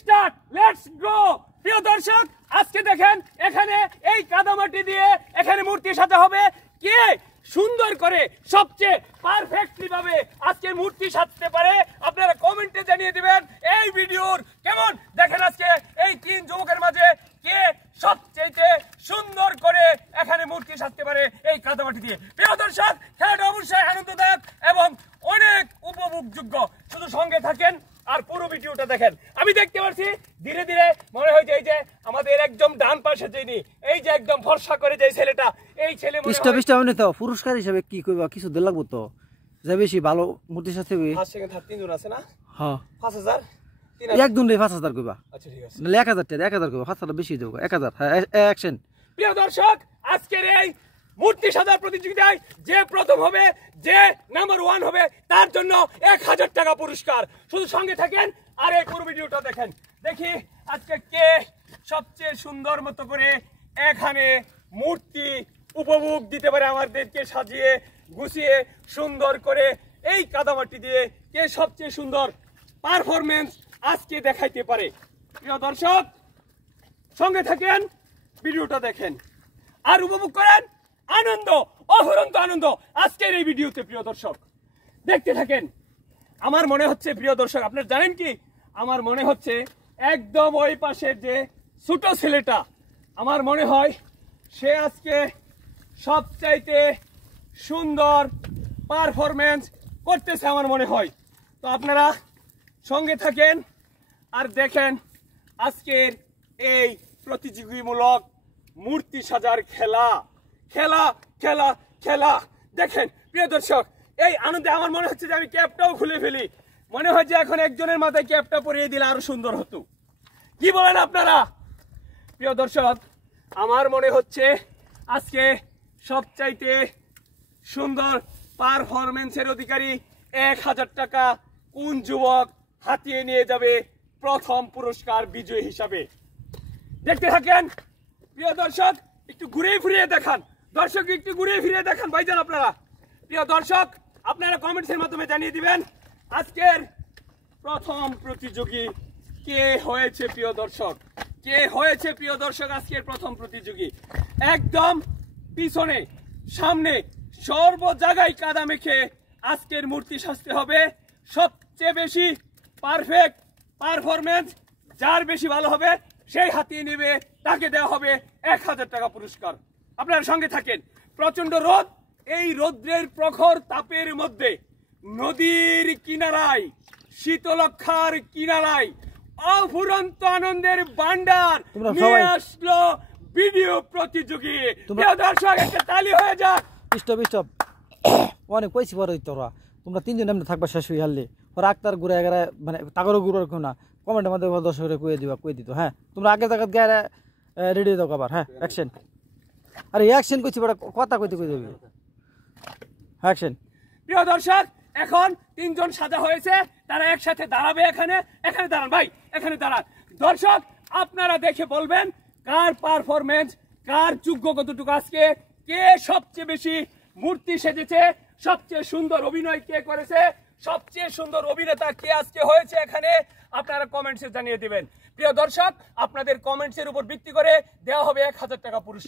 Start, let's go. প্রিয় দর্শক, আজকে দেখেন এখানে এই কাদামাটি দিয়ে এখানে মূর্তি সাজা হবে। কে সুন্দর করে সবচেয়ে পারফেক্টলি ভাবে আজকে মূর্তি সাজতে পারে আপনারা কমেন্টে জানিয়ে দিবেন। এই ভিডিওর কেমন দেখেন আজকে এই তিন যুবকের মাঝে কে সবচেয়ে সুন্দর করে এখানে মূর্তি সাজতে পারে এই কাদামাটি দিয়ে। প্রিয় দর্শক, খেলাটা অবশ্যই আনন্দদায়ক এবং অনেক উপভোগযোগ্য। শুধু সঙ্গে থাকেন আর পুরো ভিডিওটা দেখেন। আমি দেখতে পাচ্ছি ধীরে ধীরে মনে হয় এই যে আমাদের একদম ডান পাশে যিনি এই যে একদম ফর্সা করে যে ছেলেটা, এই ছেলে তো পুরস্কার হিসেবে কি কইবা কিছু দিল লাগবো তো যে বেশি ভালো মূর্তি সাথে ফার্স্ট সেকেন্ড থার্ড তিনজন আছে না? হ্যাঁ 5000 একদম রে 5000 কইবা। আচ্ছা ঠিক আছে, নালে 1000 টাকা 1000 কইবা, 5000 বেশি দেব 1000। হ্যাঁ অ্যাকশন। প্রিয় দর্শক, আজকের এই মূর্তি সাজার প্রতিযোগিতায় যে প্রথম হবে, যে নাম্বার 1 হবে তার জন্য 1000 টাকা পুরস্কার। শুধু সঙ্গে থাকেন আর এই পুরো ভিডিওটা দেখেন। দেখি আজকে কে সবচেয়ে সুন্দর মতো করে এখানে মূর্তি উপভোগ দিতে পারে আমাদেরকে সাজিয়ে গুছিয়ে সুন্দর করে এই কাদামাটি দিয়ে কে সবচেয়ে সুন্দর পারফরমেন্স আজকে দেখাইতে পারে। প্রিয় দর্শক, সঙ্গে থাকেন, ভিডিওটা দেখেন আর উপভোগ করেন আনন্দ, অফুরন্ত আনন্দ আজকের এই ভিডিওতে। প্রিয় দর্শক দেখতে থাকেন। আমার মনে হচ্ছে প্রিয় দর্শক, আপনারা জানেন কি, আমার মনে হচ্ছে একদম ওই পাশের যে ছোট ছেলেটা, আমার মনে হয় সে আজকে সবচাইতে সুন্দর পারফরমেন্স করতেছে আমার মনে হয়। তো আপনারা সঙ্গে থাকেন আর দেখেন আজকের এই প্রতিযোগিতামূলক মূর্তি সাজার খেলা খেলা খেলা খেলা দেখেন। প্রিয় দর্শক, এই আনন্দে আমার মনে হচ্ছে যে আমি ক্যাপটাও খুলে ফেলি। মনে হয় যে এখন একজনের মাথায় ক্যাপটা পরিয়ে দিলে আরো সুন্দর হতো। কি বলেন আপনারা? প্রিয় দর্শক, আমার মনে হচ্ছে আজকে সবচাইতে সুন্দর পারফরমেন্সের অধিকারী 1000 টাকা কোন যুবক হাতিয়ে নিয়ে যাবে প্রথম পুরস্কার বিজয়ী হিসাবে। দেখতে থাকেন। প্রিয় দর্শক, একটু ঘুরে ফিরিয়ে দেখান, দর্শক একটু ঘুরে ফিরিয়ে দেখান ভাইজান আপনারা। প্রিয় দর্শক, আপনারা কমেন্টসের মাধ্যমে জানিয়ে দিবেন আজকের প্রথম প্রতিযোগী কে হয়েছে। প্রিয় দর্শক, কে হয়েছে প্রিয় দর্শক আজকের প্রথম প্রতিযোগী? একদম পিছনে সামনে সর্ব জায়গায় কাদা মেখে আজকের মূর্তি সাজতে হবে। সবচেয়ে বেশি পারফেক্ট পারফরমেন্স যার বেশি ভালো হবে সেই হাতিয়ে নেবে, তাকে দেওয়া হবে 1000 টাকা পুরস্কার। আপনারা সঙ্গে থাকেন। প্রচন্ড রোদ, এই রৌদ্রের প্রখর তাপের মধ্যে নদীর কিনারায় শীতলক্ষার কিনারায় অফুরন্ত আনন্দের ভান্ডার নিয়ে আসলো ভিডিও প্রতিযোগী। দর্শক একটা তালি হয়ে যাক। স্টপ অনেক কইছি বড় তোরা তোমরা তিনজন এমনি থাকবা শেষ হয়ে হারলে ওরা আক্তার ঘুরে এগারে মানে তাগরও ঘুরে কেউ না কমেন্টের মধ্যে দর্শকরা কয়ে দিত। হ্যাঁ তোমরা আগে জায়গা গায়ে রেডি দাও আবার। হ্যাঁ অ্যাকশন। আরে অ্যাকশন কইছি বড় কথা কইতে দেবে। অ্যাকশন। প্রিয় দর্শক, এখন তিনজন সাজা হয়েছে, তারা একসাথে দাঁড়াবে। এখানে দাঁড়ান ভাই, এখানে দাঁড়ান। দর্শক আপনারা দেখে বলবেন কার পারফরমেন্স, কার যোগ্য কতটুকু, আজকে কে সবচেয়ে বেশি মূর্তি সেজেছে, সবচেয়ে সুন্দর অভিনয় কে করেছে, সবচেয়ে সুন্দর অভিনেতা কে আজকে হয়েছে এখানে আপনারা কমেন্টসে জানিয়ে দিবেন। প্রিয় দর্শক, আপনাদের কমেন্টসের উপর ভিত্তি করে দেওয়া হবে 1000 টাকা পুরস্কার।